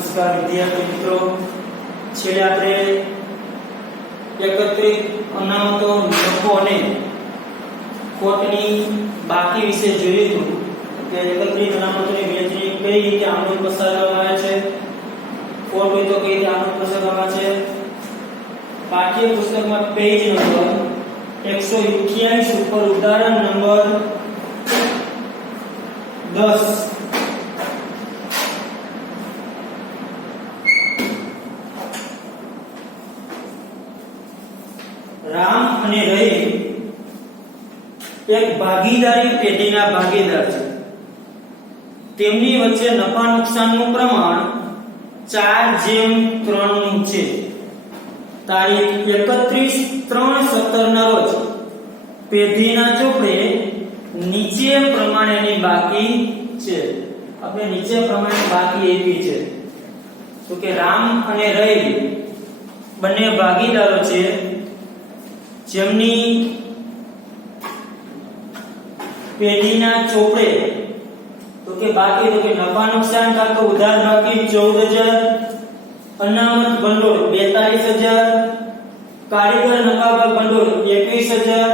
નમસ્કાર વિદ્યાર્થી મિત્રો, છેલ્લે આપણે એકત્રિત અનામતો, નફો અને ખોટની બાકી વિશે જોયું હતું કે એકત્રિત અનામતોની વહેંચણી કઈ રીતે આમનો પસાર કરવામાં આવે છે, ખોટ હોય તો કઈ રીતે આમનો પસાર કરવામાં આવે છે. પાઠ્ય પુસ્તકમાં પેજ નંબર 188 ઉપર ઉદાહરણ નંબર 10 રામ અને રહીમ એક ભાગીદારી પેઢીના ભાગીદાર છે. તેમની વચ્ચે નફા નુકસાનનું પ્રમાણ 4:3 નું છે. તારીખ 31/3/17 ના રોજ પેઢીના ચોપડે નીચે પ્રમાણેની બાકી છે. આપણે નીચે પ્રમાણે બાકી એવી છે તો કે રામ અને રહીમ બંને ભાગીદારો છે, જેમની પેઢીના ચોપડે તો કે બાકી તો કે નફા નુકસાન ખાતું ઉધાર બાકી 14000, અનામત ભંડોળ 42000, કારીગર નફાભાગ ભંડોળ 21000,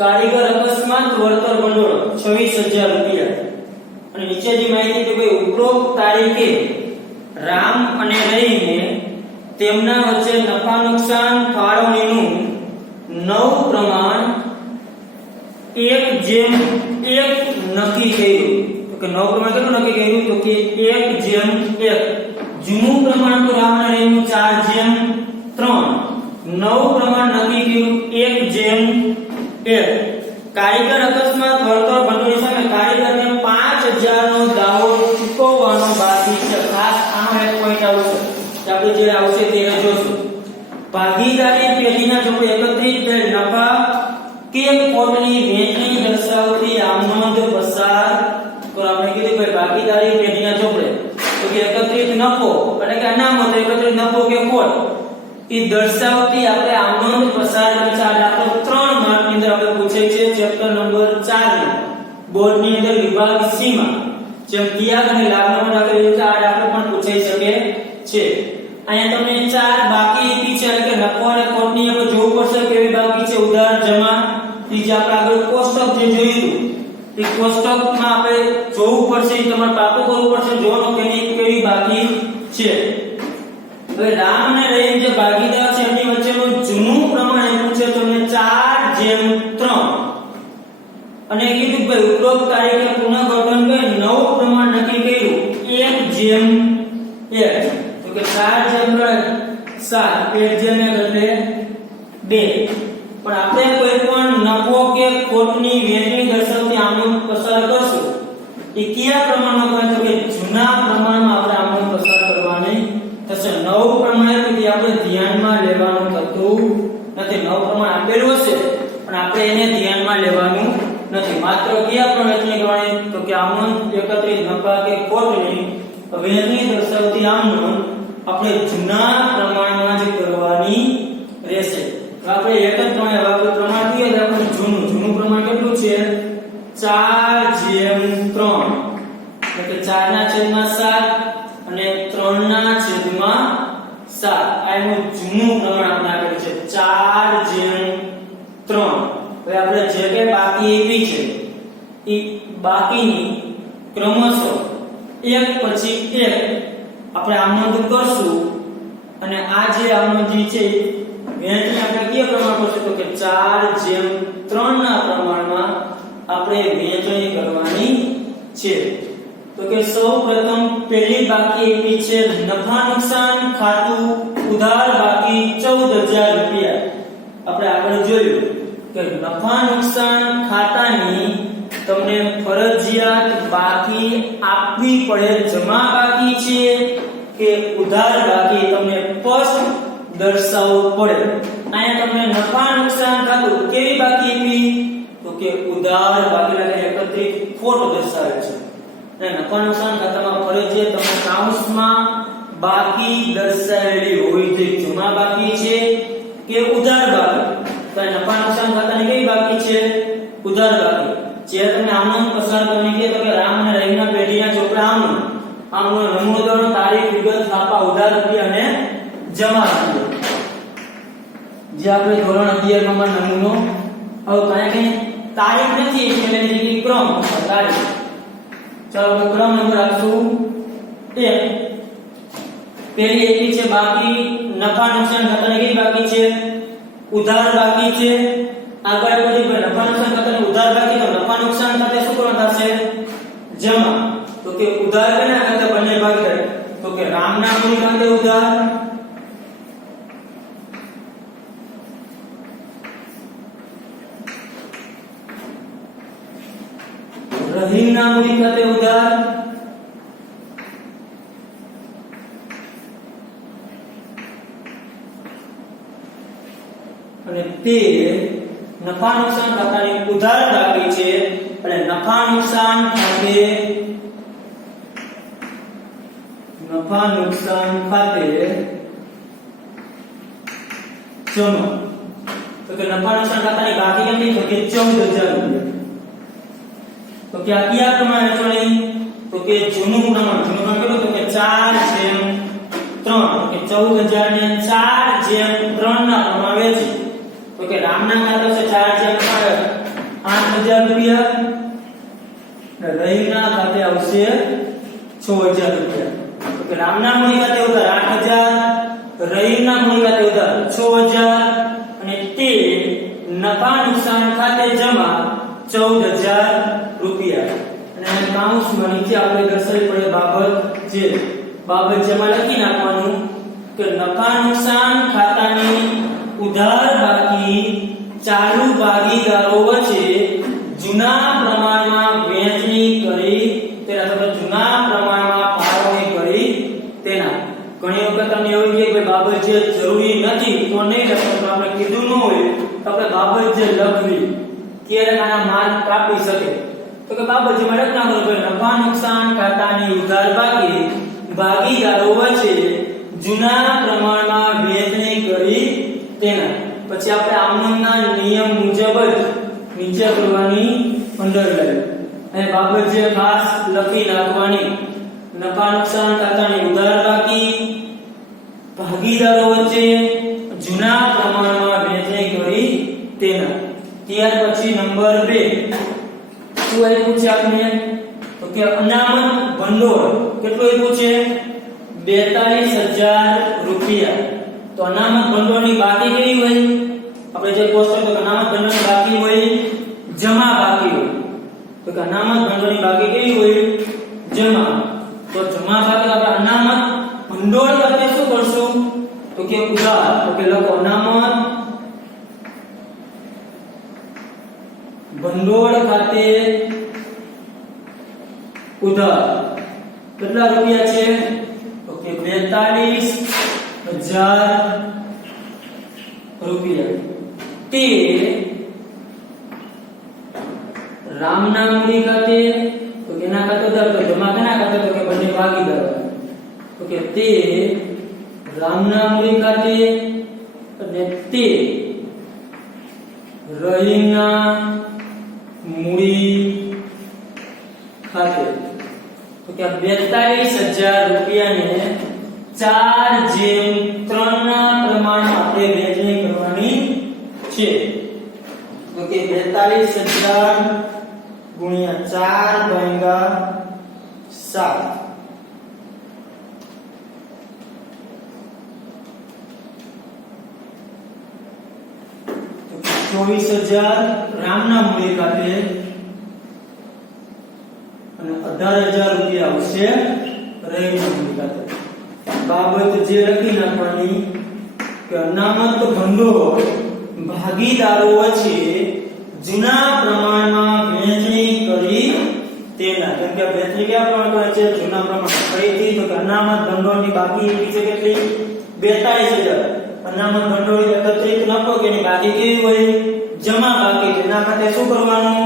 કારીગર અકસ્માત વળતર ભંડોળ 26000 રૂપિયા. અને નીચેની માહિતી કે ભાઈ ઉપરોક્ત તારીખે રામ અને રહીમે તેમના વચ્ચે નફા નુકસાન ફાળવણીનું 9 પ્રમાણ 1:1 નક્કી કર્યું. તો કે 9 પ્રમાણ કેટલું નક્કી કર્યું તો કે 1:1. જૂનું પ્રમાણ તો રામ અને રહીમનું 4:3. 9 પ્રમાણ નક્કી કર્યું 1:1. કારીગર અકસ્માત વળતર ભંડોળની સામે કારીગરને 5000 નો દાવો ચૂકવવાનો બાકી છે. ખાસ આનો એક પોઈન્ટ આવશે કે આપણે જે આવશે તે જોશું. ભાગીદારી પેઢીના ચોપડે એકત્રિત થયેલ નફા કે ખોટની વહેંચણી દર્શાવતી આમનોંધ પસાર કરો. આપણે કીધું કે ભાગીદારી પેઢીના ચોપડે તો કે એકત્રિત નફો એટલે કે અનામત, એકત્રિત નફો કે ખોટ એ દર્શાવતી આપણે આમનોંધ પસાર કરે છે. આ દાખલો 3 માર્ક ની અંદર આપણે પૂછાય છે. ચેપ્ટર નંબર 4 બોર્ડ ની અંદર વિભાગ સી માં જેમ ક્રિયા અને લાભનો દાખલો છે, આ દાખલો પણ પૂછાઈ શકે છે. અહીંયા તમે 4 બાકી આપી છે એટલે કે નફો અને ખોટની આપણે જોવું પડશે કેવી બાકી છે. ઉધાર, જમા, જે આપણે આગળ કોષ્ટક જે જોયું હતું એ કોષ્ટકમાં આપણે જોવું પડશે, તમારે પાકું કરવું પડશે જોવાનું કે કેવી બાકી છે. હવે રામ અને રહીમ જે ભાગીદાર છે એમની વચ્ચેનું જૂનું પ્રમાણ એવું છે તમને 4:3 અને કીધું ભાઈ ઉપરોક્ત તારીખે પુનઃગઠન કરી 9 પ્રમાણ નક્કી કર્યું 1:1. તો કે 4:7 1:2. પણ આપણે કોઈ પણ નફો કે ખોટની વહેંચણી દર્શાવતી આમનોંધ પસાર કરશું એ કયા પ્રમાણમાં કરે તો કે જૂના પ્રમાણમાં આપણે આમનોંધ પસાર કરવાની થશે. 9 પ્રમાણ કે આપણે ધ્યાનમાં લેવાનું થતું નથી. 9 પ્રમાણ આપેલું હશે પણ આપણે એને ધ્યાનમાં લેવાનું નથી. માત્ર કયા પ્રમાણની કરવાની તો કે આમનોંધ એકત્રિત નફા કે ખોટની વહેંચણી દર્શાવતી આમનોંધ આપણે જૂના પ્રમાણમાં જ કરવાની રહેશે. તો આપણે એક જ પ્રમાણ જોઈએ તો આપણે જૂનું પ્રમાણ કેટલું છે 4:3 એટલે 4/7 અને 3/7. આ એનું જૂનું પ્રમાણ આપણે આપેલું છે 4:3. હવે આપણે જે કે બાકી આપી છે એ બાકીની ક્રમશઃ એક પછી એક આપણે આમનોંધ કરશું અને આ જે આમનોંધ છે વહેંચણી આપણે કયા પ્રમાણ કરશું તો કે 4:3 ના પ્રમાણમાં આપણે વહેંચણી કરવાની છે. તો કે સૌપ્રથમ પહેલી બાકી આપી છે નફા નુકસાન ખાતું ઉધાર બાકી 14000 રૂપિયા. આપણે આગળ જોયું કે નફા નુકસાન ખાતાની તમને ફરજિયાત બાકી આપવી પડે. જમા બાકી છે કે ઉધાર બાકી તમને સ્પષ્ટ દર્શાવવું પડે. અહીંયા તમને નફા નુકસાન ખાતું કેવી બાકી આપી તો કે ઉધાર બાકી એટલે એકત્રિત ખોટ દર્શાવે છે. અને નફા નુકસાન ખાતામાં ફરજિયાત તમને કાઉન્સમાં બાકી દર્શાવેલી હોવી જોઈએ. જમા બાકી છે કે ઉધાર બાકી. તો નફા નુકસાન ખાતાની કઈ બાકી છે ઉધાર બાકી. જે તમે આમનોંધ પસાર કરવાની કે તો કે રામ અને રહીમના પેઢીના ચોપડા આમનોંધ આમનો નમૂનો દોનો તારીખ વિગત છાપા ઉધાર રૂપિયા અને જમા રૂપિયા જે આપણે ધોરણ 11 માં નમૂનો હવે કારણ કે તારીખ નથી એટલે એની જગ્યાએ ક્રમ તારીખ ચાલો આપણે ક્રમ નંબર આપશું 1 પહેલી એકલી છે બાકી નફા નુકસાન ખાતાની કઈ બાકી છે ઉધાર બાકી છે આગળ બધી પર નફા નુકસાન ખાતાની ઉધાર બાકી તો નફા નુકસાન ખાતે શું કરવાનું થશે જમા તો કે ઉધાર કેના ખાતે બંને ભાગ કરે તો કે રામના મૂડી ખાતે ઉધાર રહીમના મૂડી ખાતે ઉધાર અને તે નફા નુકસાન ખાતાની ઉધાર બાકી છે અને નફા નુકસાન ખાતે જમા તો કે નફા નુકસાન ખાતાની બાકી કેટલી તો કે 14000 રૂપિયા તો કે આ કયા પ્રમાણે ચણી તો કે જૂનું પ્રમાણ કેટલું તો કે 4/3 તો કે 14000 ને 4/3 ના પ્રમાણે વેચી તો કે રામના ખાતે છે 4/3 8000 રૂપિયા અને રહીમના ખાતે આવશે 6000 રૂપિયા તો કે રામના મૂડી ખાતે ઉધાર 8000 રહીમના મૂડી ખાતે ઉધાર 6000 અને તે નફા નુકસાન ખાતે જમા 14000 રૂપિયા અને કાઉન્સમાં નીચે આપણે દર્શાવી પડે બાબત જેમાં લખી નાખવાનું કે નફા નુકસાન ખાતાની ઉધાર બાકી ચાલુ ભાગીદારો વચ્ચે જૂના પ્રમાણમાં વહેંચણી કરી તેના તો જૂના પ્રમાણમાં ફાળવણી કરી તેના ઘણી વખત તમને એવું કે ભાઈ બાબત જે જરૂરી નથી તો નહીં લખો આપણે કીધું ન હોય તો આપણે બાબત જે લખવી ત્યારે આના માર્ક કાપી શકે તો કે બાબત જે મને લખવાનું છે નફા નુકસાન ખાતાની ઉધાર બાકી ભાગીદારો વચ્ચે જૂના પ્રમાણમાં વહેંચણી કરી તેના પછી આપણે આમનના નિયમ મુજબ જ નીચે કરવાની અંડરલાઈન અને બાબત જે ખાસ લખી નાખવાની નફા નુકસાન ખાતાની ઉધાર બાકી ભાગીદારો વચ્ચે જૂના પ્રમાણમાં વહેંચણી કરી તેના ત્યાર પછી નંબર 2 શું આપ્યું છે આપણે તો કે અનામત ભંડોળ કેટલું આપ્યું છે 42000 રૂપિયા તો અનામત ભંડોળની બાકી કેવી હોય આપણે જે કોષ્ટક તો અનામત ભંડોળની બાકી હોય જમા બાકી હોય તો કે અનામત ભંડોળની બાકી કેવી હોય જમા તો જમા બાકી આપણે અનામત ભંડોળ ખાતે શું કરશું તો કે ઉધાર તો કે લખો અનામત ભંડોળ ખાતે ઉધાર કેટલા રૂપિયા છે તો કે 42000 રૂપિયા તે રામના મૂડી ખાતે તો કેના ખાતે ઉધાર તો જમા કેના ખાતે તો કે બંને ભાગીદાર તો કે તે રામના મૂડી ખાતે અને તે રહીમના મૂડી ખાતે તો કે 42000 રૂપિયાને 4/3 ના પ્રમાણમાં તે વહેંચણી કરવાની છે તો કે 42000 ગુણ્યા 4/7 24,000 રામના મૂડી ખાતે અને 18,000 રૂપિયા આવશે રહીમના મૂડી ખાતે બાબત જે લખી નાખવાની કે અનામત ભંડોળ ભાગીદારો વચ્ચે જૂના પ્રમાણમાં વહેંચણી કરી તેના કેમ કે વહેંચણી કયા પ્રમાણમાં છે જૂના પ્રમાણ ફરીથી તો કે અનામત ભંડોળની બાકી છે કેટલી 42000 અનામત ભંડોળ એકત્રિત નફો કે ની બાકી કેવી હોય જમા બાકી તેના ખાતે શું કરવાનું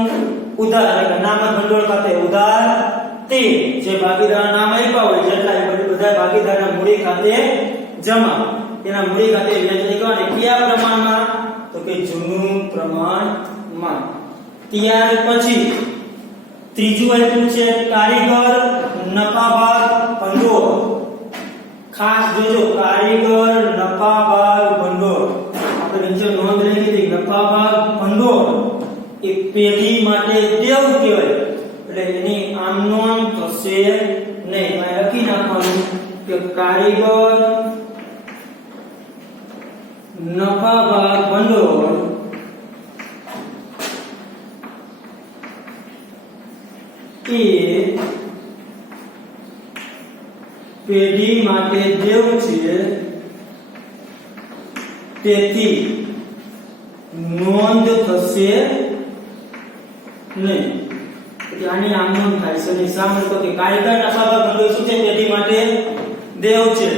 ઉધાર એટલે અનામત ભંડોળ ખાતે ઉધાર તે જે ભાગીદારના નામ આપ્યા હોય જેટલા એ બધા ભાગીદારના મૂડી ખાતે જમા તેના મૂડી ખાતે વહેંચણી કરવાની કયા પ્રમાણમાં તો કે જૂનું પ્રમાણમાં ત્યાર પછી ત્રીજું આપ્યું છે કારીગર નફા ભાગ ભંડોળ. ખાસ જોજો, કારીગર નફા ભાગ ભંડોળ. આપણે નીચે નોંધ લઈ લીધી. નફા ભાગ ભંડોળ એ પેઢી માટે દેવું કહેવાય, એટલે એની આમ નોંધ થશે નહીં. અહીં લખી નાખવાનું કે કારીગર નફા ભાગ ભંડોળ એ પેઢી માટે દેવું છે, તેથી નોંધ થશે નહીં. આની આમ નોંધ થાય છે. નિશાન તો કે કાયદા નફા ભાગ ભંડોળ શું છે? પેઢી માટે દેવ છે,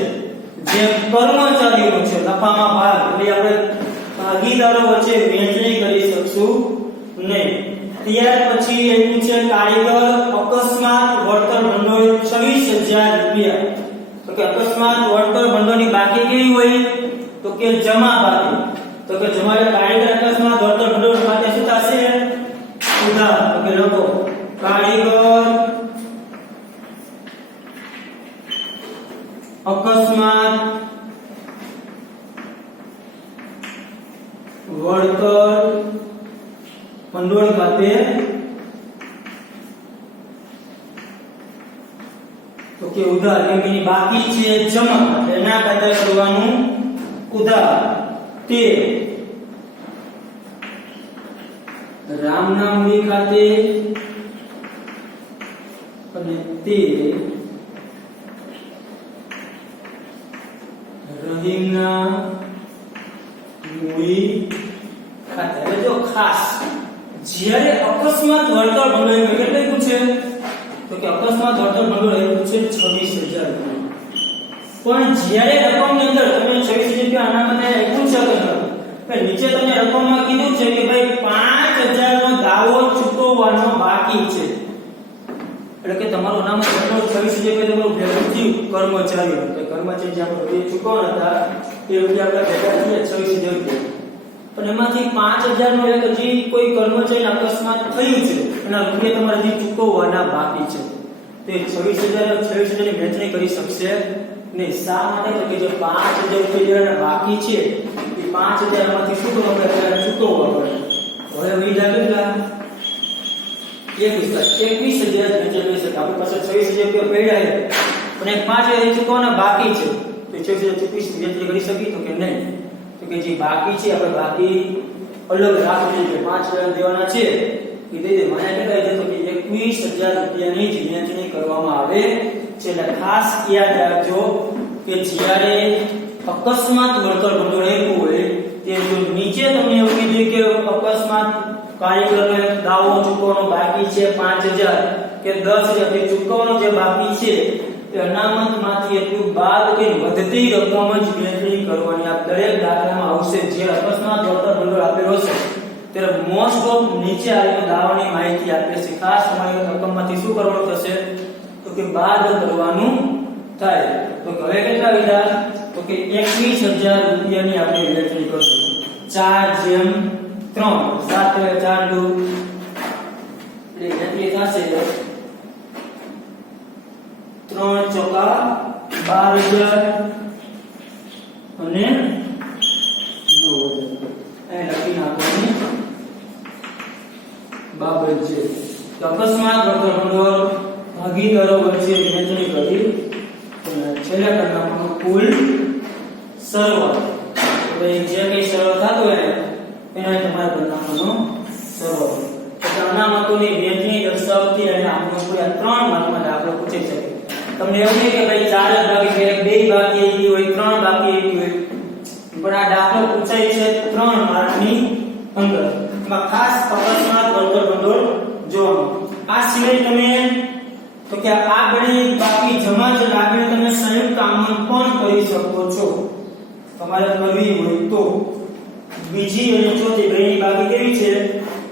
જે કર્મચારીઓ છે. નફામાં ભાગ એટલે આપણે ભાગીદારો વચ્ચે વહેંચણી કરી શકશું નહીં. ત્યાર પછી એવું છે કારીગર અકસ્માત વળતર ભંડોળ 26,000 રૂપિયા. તો કે અકસ્માત વળતર ભંડોળની બાકી કેવી હોય? તો કે જમા બાકી. તો કે જમા કારીગર અકસ્માત વળતર ભંડોળ માટે શું થશે? ઉધાર. તો કે લખો કારીગર અકસ્માત વળતર ભંડોળ ખાતે તો કે ઉધાર. એની બાકી છે જમા, એના ખાતે કરવાનું ઉધાર. તે રામના મૂડી ખાતે અને તે રહીમના મૂડી ખાતે. એટલે જો ખાસ જ્યારે અકસ્માત વળતર ભંડોળ કેટલું પૂછે? તો કે અકસ્માત વળતર ભંડોળ એવું છે 26,000 રૂપિયા. પણ જ્યારે રકમની અંદર તમે 26,000 રૂપિયા આના માટે લખ્યું છે કે નીચે તમને રકમમાં કીધું છે કે ભાઈ 5,000 નો દાવો ચૂકવવાનો બાકી છે, એટલે કે તમારો નામ ભંડોળ 26,000 રૂપિયા તમારું ભેગું થયું કર્મચારીઓ. તો કર્મચારી જે આપણે ચૂકવવાના હતા તે રૂપિયા આપણે ભેગા થયા 26,000 રૂપિયા. પણ એમાંથી 5,000 નો એક હજી કોઈ કર્મચારી અકસ્માત થયું છે, એના રૂપિયા તમારે હજી ચૂકવવાના બાકી છે. તે 26,000 ની વહેંચણી કરી શકશે નહીં. શા માટે? તો કે જે 5,000 રૂપિયા બાકી છે એ 5,000 માંથી શું કરવું પડે? ચૂકવવા પડે. હવે વીજા કેટલા? 21,000 વહેંચણી શકે. આપણી પાસે 26,000 રૂપિયા પડ્યા છે પણ 5,000 ચૂકવવાના બાકી છે, તો 26,000 વહેંચણી કરી શકી? તો કે નહીં. તો કે જે બાકી છે આપણે બાકી અલગ રાખવું છે. 5,000 દેવાના છે એ દઈ દે. મને કેટલા છે? તો કે 21,000 રૂપિયાની જ વહેંચણી કરવામાં આવે છે. એટલે ખાસ યાદ રાખજો કે જ્યારે અકસ્માત વળતર ભંડોળ આપ્યું હોય તે જો નીચે તમને એવું કીધું કે અકસ્માત કારીગરનો દાવો ચૂકવવાનો બાકી છે 5,000 કે 10,000 તે ચૂકવવાનો જે બાકી છે તે અનામતમાંથી એટલું બાદ કે વધતી રકમ જ વહેંચણી કરવાની. આ દરેક દાખલામાં આવશે. જે અકસ્માત વળતર ભંડોળ આપેલો છે ત્યારે મોસ્ટ ઓફ નીચે આવીને દાવાની માહિતી આપે છે. ખાસ તમારે રકમમાંથી શું કરવાનું થશે? તો કે બાદ કરવાનું થાય. તો હવે કેટલા વિધા? તો કે 21,000 રૂપિયાની આપણે વહેંચણી કરશું 4:3. 7 4 2 એટલે થશે 3 ચોકા 12,000 અને 9,000. અહીં લખી નાખવાની બાબત છે. અકસ્માત વળતર ભંડોળ ભાગીદારો વચ્ચે વહેંચણી કરી છેલ્લા ટકાનો કુલ સરવાળો. હવે જે કઈ સરવાળો થતો હોય એને તમારે બનાવવાનો સરવાળો. એટલે અનામતોની વહેંચણી દર્શાવતી અને આમનો કોઈ આ 3 માર્કમાં દાખલો પૂછી શકે. તમને એવું નહીં કે ભાઈ 4 જ બાકી છે, 2 બાકી આવી હોય, 3 બાકી આવી હોય, પણ આ દાખલો પૂછાય છે 3 માર્કની અંદર. એમાં ખાસ અકસ્માત વળતર ભંડોળ જોવાનું. આ સિવાય તમે તો કે આ બધી બાકી જમા છે લાગણી તમે સંયુક્ત આમંત્રણ પણ કરી શકો છો તમારે કરવી હોય તો. બીજી અને ચોથી બેની બાકી કેવી છે?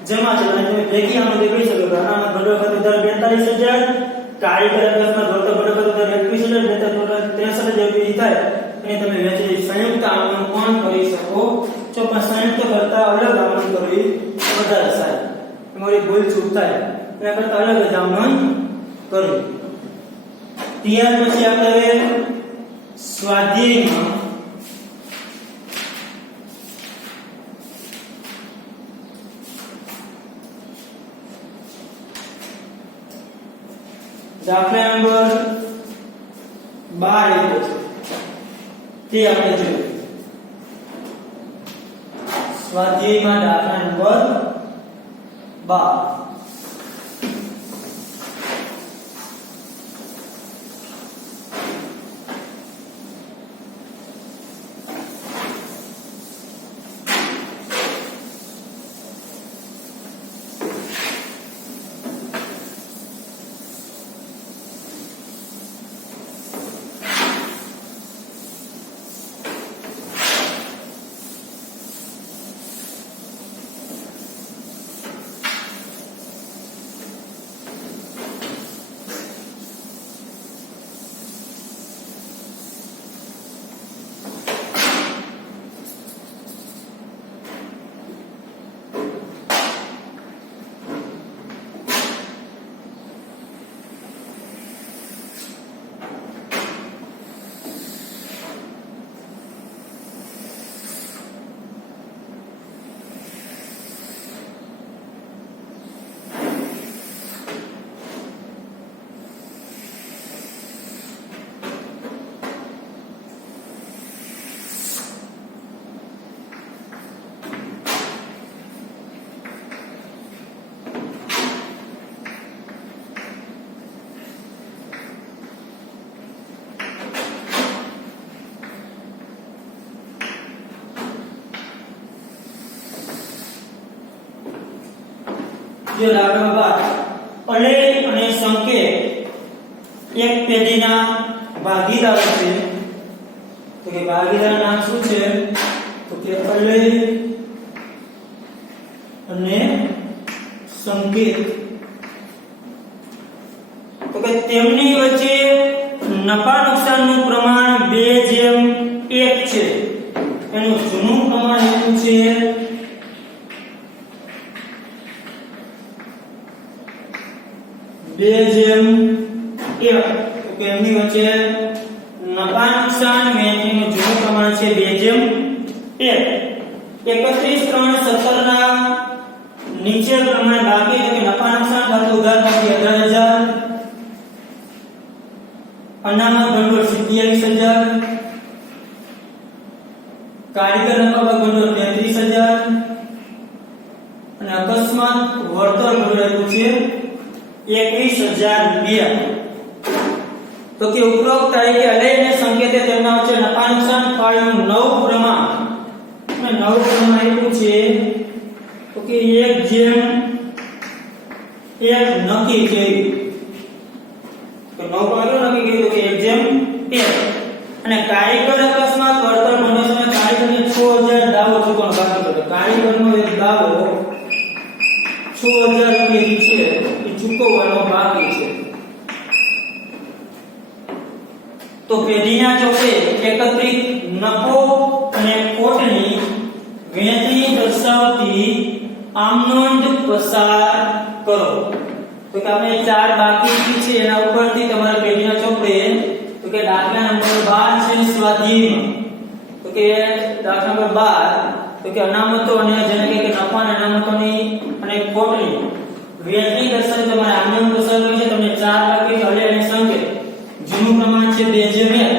જમા છે, અને તમે ભેગી આમંત્રણ કરી શકો. અનામત ભંડોળ ખાતે દર 42,000, કારીગર અકસ્માત વળતર ભંડોળ ખાતે દર 21,000, નહીતર ટોટલ 63,000 રૂપિયા થાય. અને તમે વહેંચણી સંયુક્ત આમંત્રણ પણ કરી શકો છો. પણ સંયુક્ત કરતા અલગ આમંત્રણ કરવી વધારે સારું. તમારી ભૂલ ચૂક થાય એના કરતા અલગ જ આમંત્રણ કરવું. ત્યાર પછી આપણે હવે સ્વાધ્યાયમાં દાખલા નંબર 12 આપ્યો છે તે આપણે જોઈએ. સ્વાધ્યાયમાં દાખલા નંબર 12. જો દાખલા બાદ અલેખ અને સંકેત એક પેઢીના ભાગીદાર છે તો કે ભાગીદાર નામ શું છે તો કે અલેખ અને સંકેત તો કે તેમની વચ્ચે નફા નુકસાનનું પ્રમાણ 2:1 છે. એનું જૂનું પ્રમાણ શું છે 2:1. તો એમની વચ્ચે નફા નુકસાન વેચણીનું જૂનું પ્રમાણ છે 2:1. 31/3/17 ના નીચે પ્રમાણે બાકી એટલે નફા નુકસાન ખાતું ઉધાર બાકી 18,000, અનામત ભંડોળ 27,000, કારીગર નફા ભંડોળ 33,000 અને અકસ્માત વળતર ભંડોળ છે 21,000 રૂપિયા. તો કે ઉપરોક્ત તારીખે અલેખ અને સંકેતે તેમના વચ્ચે નફા નુકસાન ફાળવણીનું નવું પ્રમાણ અને નવું પ્રમાણ એટલું છે તો કે 1:1 નક્કી કર્યું. તો નવું પ્રમાણ નક્કી કર્યું કે 1:1 અને કારીગર અકસ્માત વળતર ભંડોળ કારીગરને 6,000 દાવો ચૂકવવાનો બાકી હતો. કારીગરનો એક દાવો 6,000 રૂપિયા છે એ ચૂકવવાનો બાકી છે. તો પેઢીના ચોપડે એકત્રિત નફો અને ખોટની વહેંચણી દર્શાવતી આમનોંધ પસાર કરો. તો કે આપણે 4 બાકી છે એના ઉપરથી તમારા પેઢીના ચોપડે તો કે દાખલા નંબર 12 છે સ્વાધ્યાયમાં તો કે દાખલા નંબર 12 તો કે અનામતો અને જેને કે નફા અને અનામતોની અને ખોટની વહેંચણી દર્શાવતી તમારે આમનોંધ પસાર કરી છે. તમને 4 બાકી અલેખ અને સંકેત જૂનું પ્રમાણ છે 2:1,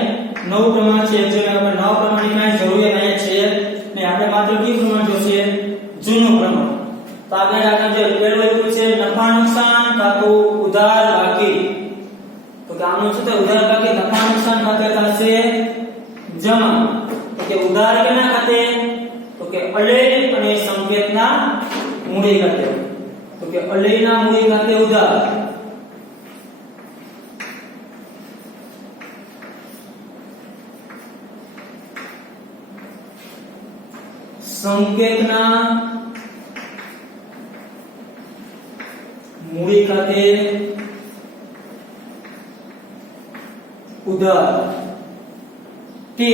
નવું પ્રમાણ છે 1:1. આપણે નવા પ્રમાણની કાંઈ જરૂરિયાત છે ને આપણે માત્ર કયું પ્રમાણ જોશે જૂનું પ્રમાણ. તો આગળ આપણે જે પહેલું છે નફા નુકસાન ખાતું ઉધાર બાકી. તો કે આનું શું થાય ઉધાર બાકી નફા નુકસાન ખાતે થશે જમા. તો કે ઉધાર કેના ખાતે તો કે અલેખ અને સંકેતના મૂડી ખાતે. તો કે અલેખના મૂડી ખાતે ઉધાર સંકેતના મૂડી ખાતે ઉધાર તે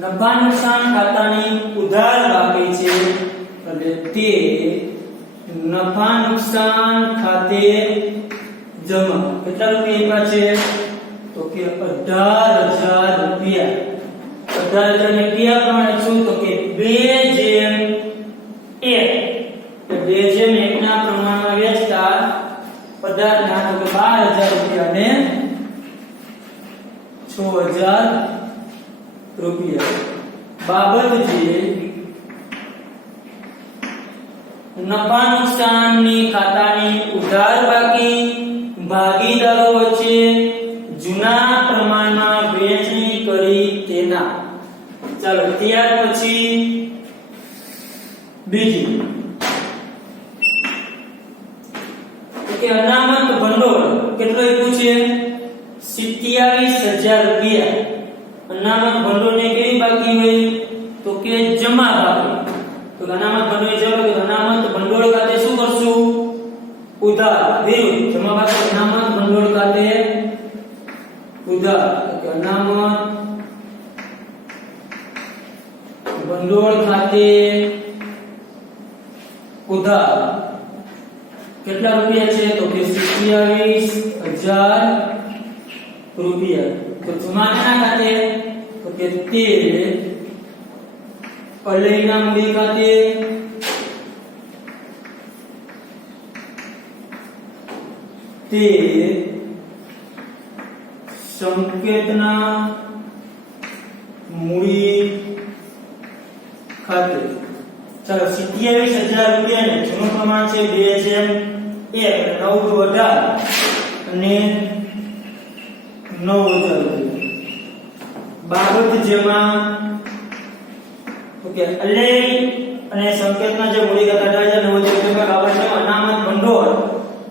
નફા નુકસાન ખાતાની ઉધાર બાકી છે એટલે તે નફા નુકસાન ખાતે જમા કેટલા રૂપિયા આપ્યા છે તો કે 18,000 રૂપિયા 18,000 ને કયા પ્રમાણે શું તો કે 2:1 તો 2:1 ના પ્રમાણમાં વેચતા પદાર્થના તો કે 12,000 રૂપિયા ને 6,000 રૂપિયા બાબત જે નફા નુકસાનની ખાતાની ઉધાર બાકી ભાગીદારો વચ્ચે જૂના પ્રમાણમાં વહેંચણી કરી તેના ચાલો ત્યાર પછી બીજી કે અનામત ભંડોળ કેટલો આપ્યું છે 27,000 રૂપિયા અનામત ભંડોળને કેવી બાકી હોય તો કે જમા બાકી તો અનામત ભંડોળ જમા અનામત ભંડોળ ખાતે શું કરશું ઉધાર વિરુદ્ધ જમા બાકી અનામત ભંડોળ ખાતે ઉધાર તો અનામત ભંડોળ ખાતે ઉધાર કેટલા રૂપિયા છે તો કે 27,000 રૂપિયા તો જમાના ખાતે તો કે 13 અલયના મૂડી ખાતે તે સંકેતના મૂડી ખાતે ચાલો 27,000 રૂપિયા ને જૂનું પ્રમાણ છે 2:1 9 અને 9,000 રૂપિયા બાબત જેમાં તો કે અલય અને સંકેતના જે મૂડી ખાતે 18,000 રૂપિયા બાબત છે અનામત ભંડોળ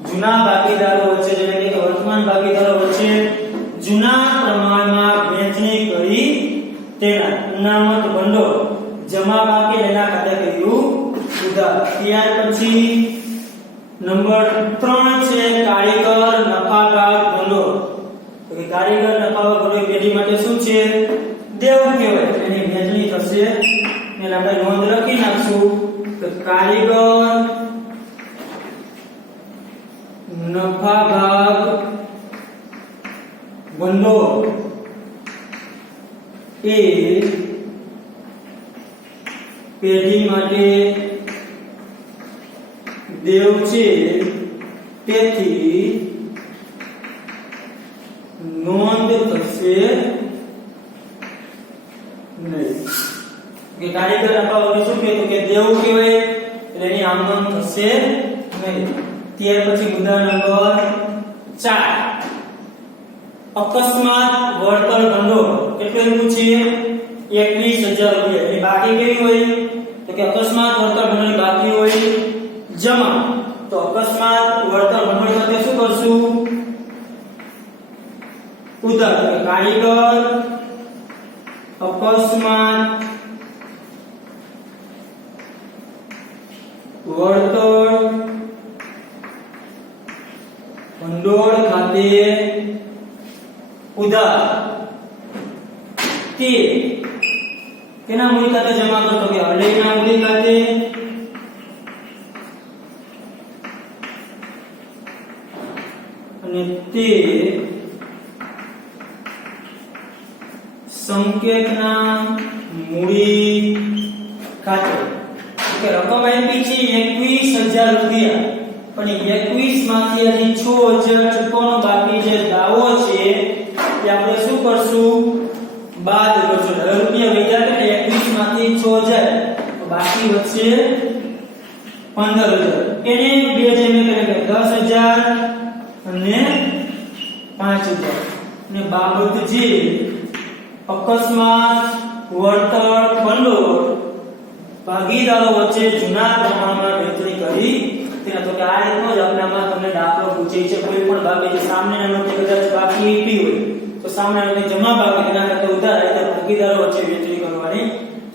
જૂના ભાગીદારો વચ્ચે એટલે કે વર્તમાન ભાગીદારો વચ્ચે જૂના પ્રમાણમાં વહેંચણી કરી તેના અનામત ભંડોળ જમા બાકી એના ખાતે કર્યું ઉધાર ત્યાર પછી નંબર 3 છે કારીગર નફા ભાગ ભંડોળ તો કે કારીગર નફા ભાગ ભંડોળ પેઢી માટે શું છે દેવું કહેવાય એની વહેંચણી થશે એટલે આપણે નોંધ લખી નાખશું કે કારીગર નફા ભાગ ભંડોળ એ પેઢી માટે દેવ છે તેથી નોંધ થશે નહીં કે કારીગર નફા ભાગ શું કહેતું કે દેવ કહેવાય એટલે એની આમ નોંધ થશે નહીં ત્યાર પછી મુદ્દા નંબર 4 અકસ્માત વળતર ભંડોળ કેટલું છે 21,000 રૂપિયા એ બાકી કેવી હોય તો કે અકસ્માત વળતર ભંડોળ બાકી હોય જમા તો અકસ્માત વળતર ભંડોળ સાથે શું કરશું ઉધાર તો કારીગર અકસ્માત વળતર ભંડોળ ખાતે ઉધાર તે કેના મૂડી ખાતે જમા કરતો કે અલયના મૂડી ખાતે અને તે સંકેતના મૂડી ખાતે કે રકમ આપી છે 21,000 રૂપિયા પણ 21 માંથી હજી 6,000 ચૂકવવાનો બાકી જે દાવો છે એ આપણે શું કરશું બાદ કરશું હવે રૂપિયા વધ્યા એટલે 21 માંથી 6,000 તો બાકી વધશે 15,000 એને બે જેમ એટલે 10,000 અને 5,000 ને બાબત જે અકસ્માત વળતર ભંડોળ ભાગીદારો વચ્ચે જૂના પ્રમાણમાં વહેંચણી કરી તેના તો કે આ રીતનો જ આપણામાં તમને દાખલો પૂછાય છે કોઈ પણ બાબતે સામાન્ય નોટની કદાચ બાકી આપી હોય તો સામાન્ય નોટની જમા બાકી એના કરતા ઉધાર એટલે ભાગીદારો વચ્ચે વહેંચણી કરવાની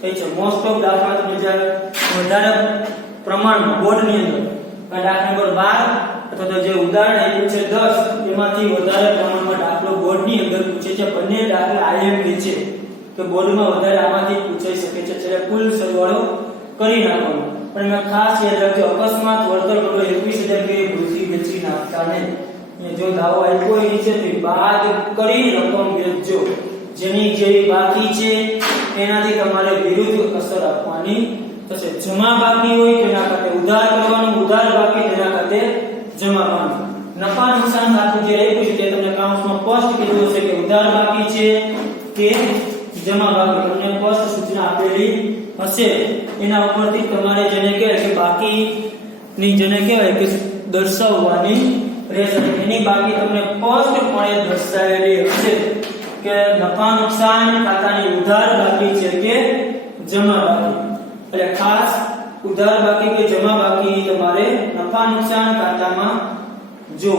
થઈ છે મોસ્ટ ઓફ દાખલા તમે વધારે પ્રમાણમાં બોર્ડની અંદર દાખલા નંબર 12 અથવા તો જે ઉદાહરણ આપ્યું છે 10 એમાંથી વધારે પ્રમાણમાં દાખલો બોર્ડની અંદર પૂછે છે બંને દાખલા આઈએમપી છે કે બોર્ડમાં વધારે આમાંથી પૂછાઈ શકે છે એટલે કુલ સરવાળો કરી નાખવાનો પણ એમાં ખાસ યાદ રાખજો અકસ્માત વળતર ભંડોળ 21,000 રૂપિયા ભૂલથી વેચી નાખતા નહીં એ જો દાવો આપ્યો હોય નીચેથી બાદ કરી રકમ વેચજો, જેની જેવી બાકી છે એનાથી તમારે વિરુદ્ધ અસર આપવાની થશે. જમા બાકી હોય તેના ખાતે ઉધાર કરવાનું, ઉધાર બાકી તેના ખાતે જમા કરવાનું. નફા નુકસાન ખાતું જે આપ્યું છે તે તમને કાઉન્સમાં ફર્સ્ટ કીધું છે કે ઉધાર બાકી છે કે જમા બાકી, તમને ફર્સ્ટ સૂચના આપેલી હશે. એના ઉપરથી તમારે જેને કહેવાય કે બાકી ની જેને કહેવાય કે દર્શાવવાની રહેશે. એની બાકી તમને સ્પષ્ટપણે દર્શાવેલી હશે કે નફા નુકસાન ખાતાની ઉધાર બાકી છે કે જમા બાકી. એટલે ખાસ ઉધાર બાકી કે જમા બાકી તમારે નફા નુકસાન ખાતામાં જો.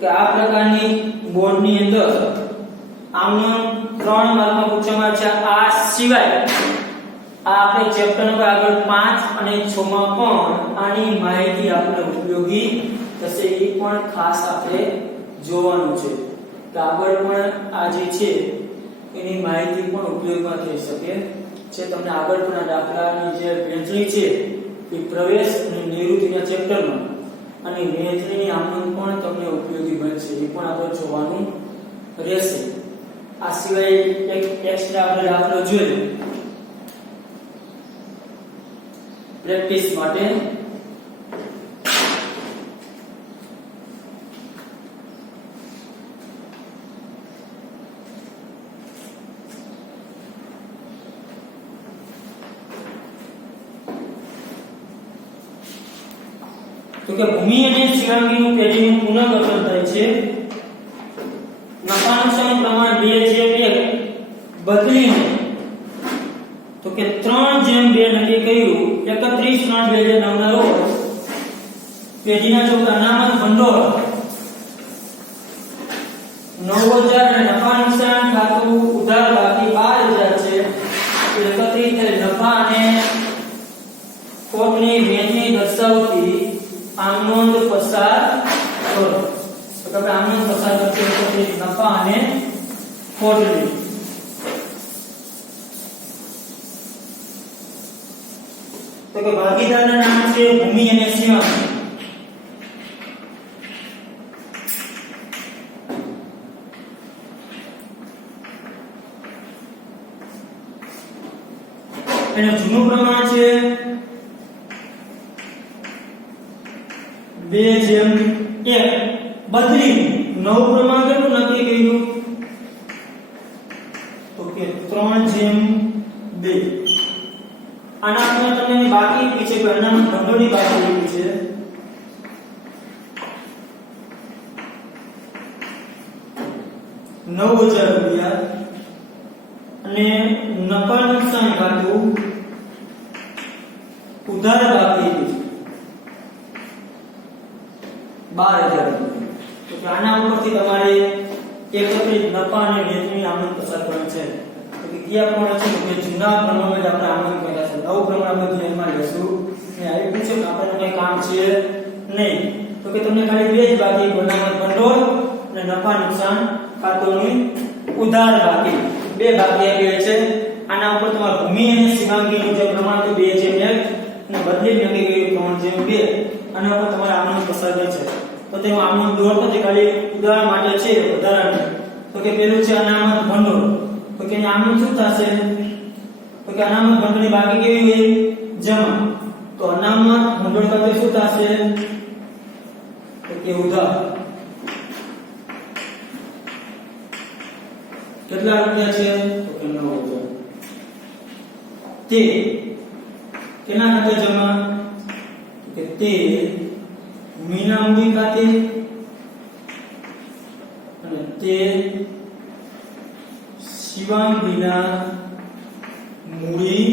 કે આ પ્રકારની બોર્ડની અંદર આમનું 3 માર્કમાં પૂછવામાં છે. આ સિવાય આ આપણે ચેપ્ટર નંબર આગળ 5 અને 6 માં પણ આની માહિતી આપણે ઉપયોગી થશે. એ પણ ખાસ આપણે જોવાનું છે કે આગળ પણ આ જે છે એની માહિતી પણ ઉપયોગમાં થઈ શકે છે. તમને આગળ પણ આ દાખલાની જે વહેંચણી છે એ પ્રવેશ અને નિવૃત્તિના ચેપ્ટરમાં અને વહેંચણીની આમનું પણ તમને ઉપયોગી બનશે. એ પણ આપણે જોવાનું રહેશે. આ સિવાય એક એક્સ્ટ્રા આપણે દાખલો જોઈએ પ્રેક્ટિસ માટે. તો કે ભૂમિ અને શિવાંગીનું પેઢીનું પુનર્ગઠન થાય છે. નફા નુકસાન પ્રમાણ 2:1 બદલીને તો કે 3:2 નક્કી કર્યું. 31/3/2009 ના રોજ પેઢીના ચોથા અનામત ભંડોળ 9000 અને નફા નુકસાન ખાતું ઉધાર બાકી 12000 છે. એકત્રિત થયેલ નફા અને ખોટની વહેંચણી દર્શાવતી આમનોંધ પસાર કરો. તો કે આમનોંધ પસાર કરતી નફા અને ખોટની. તો કે ભાગીદારના નામ છે ભૂમિ અને શિવાંગી. એનું જૂનું પ્રમાણ છે 2:1 બદલી નવું પ્રમાણ કેટલું નક્કી કર્યું તો કે 3:2. આના આપણે તમને બાકી પૂછે કે અનામત ભંડોળની બાકી લીધી છે. ₹9000 અને નફા નુકસાન ખાતું ઉધાર બાકી છે 12000. તો કે આના ઉપરથી તમારે એકત્રિત નફા અને વેચની આમનોંધ પસાર કરવાની છે. તો કે કયા પ્રમાણે છે કે જૂના પ્રમાણમાં જ આપણે આમનોંધ કર્યા છે. નવું પ્રમાણ આપણે ધ્યાનમાં લેશું ને આવી પૂછે કે આપણને કઈ કામ છે નહીં. તો કે તમને ખાલી બે જ બાકી અનામત ભંડોળ અને નફા નુકસાન ખાતાની ઉધાર બાકી બે બાકી આવેલા છે. આના ઉપર તમારે ભૂમિ અને શિવાંગીનું જે પ્રમાણ તો 2:1 અને બદલી નક્કી કર્યું 3:2. આના ઉપર તમારે આમનોંધ પસાર કરશે. તો તેમાં આમનોંધ દોરતો જે ખાલી ઉદાહરણ માટે છે વધારાનું. તો કે પેલું છે અનામત ભંડોળ. તો કે આમનોંધ શું થશે તો કે અનામત ભંડોળની બાકી કેવી હોય જમા. તો અનામત ભંડોળ ખાતે શું થશે તો કે ઉધાર. કેટલા રૂપિયા છે તો કે 9000. તે કેના ખાતે જમા તો કે તે મીના મૂડી ખાતે અને તે શિવાંગીના મૂડી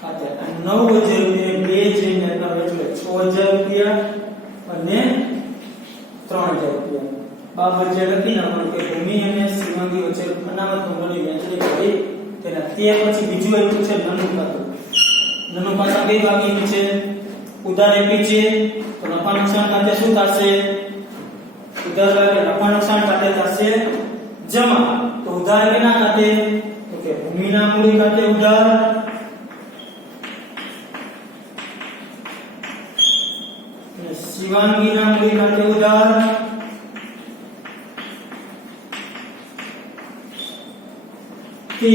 ખાતે. 9000 બે જઈને એટલે 6000 રૂપિયા અને 3000 રૂપિયા. બાબત જે લખી નાખવાનું કે ભૂમિ અને શિવાંગી વચ્ચે અનામત ભંડોળની વહેંચણી કરી તેના તે પછી બીજું આવ્યું છે નાનું ખાતું. નાનું ખાતા બે બાકી છે ઉધાર આપી છે. તો નફા નુકસાન ખાતે શું થશે ઉધાર કે નફા નુકસાન ખાતે થશે જમા. તો ઉધાર કેના ખાતે? તો કે ભૂમિના મૂડી ખાતે ઉધાર, અને શિવાંગીના મૂડી ખાતે ઉધાર, તે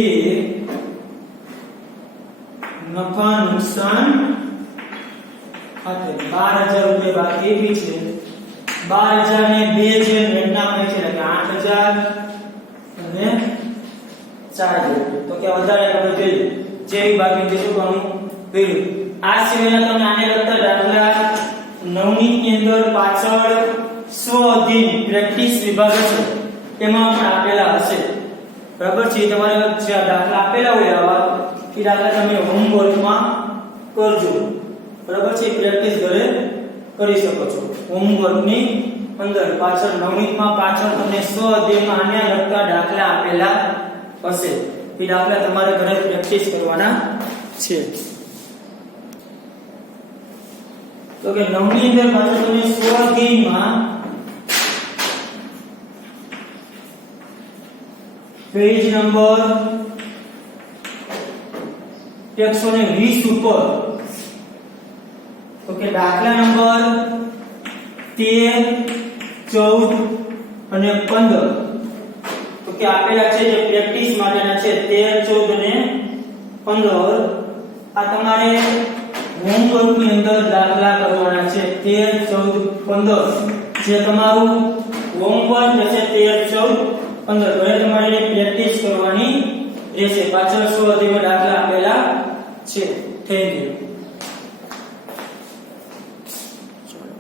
નફા નુકસાન ખાતે 12000 રૂપિયા બાકી બી છે. 12000 ને 2 છે નેટના મળે છે એટલે 8000 અને 4000. તો કે વધારે આપણે જોઈએ જે બાકી છે શું કરવું પેલું. આ સિવાયના તમને આને લગતા દાખલા 9 ની અંદર પાછળ સ્વ અધીન પ્રેક્ટિસ વિભાગ છે તેમાં પણ આપેલા હશે. બરાબર છે. તમારે જે દાખલા આપેલા હોય આવા એ દાખલા તમે હોમવર્કમાં કરજો. બરાબર છે. પ્રેક્ટિસ ઘરે કરી શકો છો. હોમવર્કની અંદર પાછળ 9th માં પાછળ તમને સ્વ અધ્યયનમાં આને લગતા દાખલા આપેલા હશે. એ દાખલા તમારે ઘરે પ્રેક્ટિસ કરવાના છે. તો કે 9 ની અંદર પાછળ તમને સ્વ અધ્યયનમાં પેજ નંબર 120 ઉપર તો કે દાખલા નંબર 13, 14 અને 15 તો કે આપેલા છે જે પ્રેક્ટિસ માટેના છે. 13, 14 અને 15 આ તમારે હોમવર્ક ની અંદર દાખલા કરવાના છે. 13, 14, 15 જે તમારું હોમવર્ક છે. 13, 14, 15 ઘરે તમારે પ્રેક્ટિસ કરવાની રહેશે. પાછળ સ્વ અધ્યયનમાં દાખલા આપેલા છે. Thank you.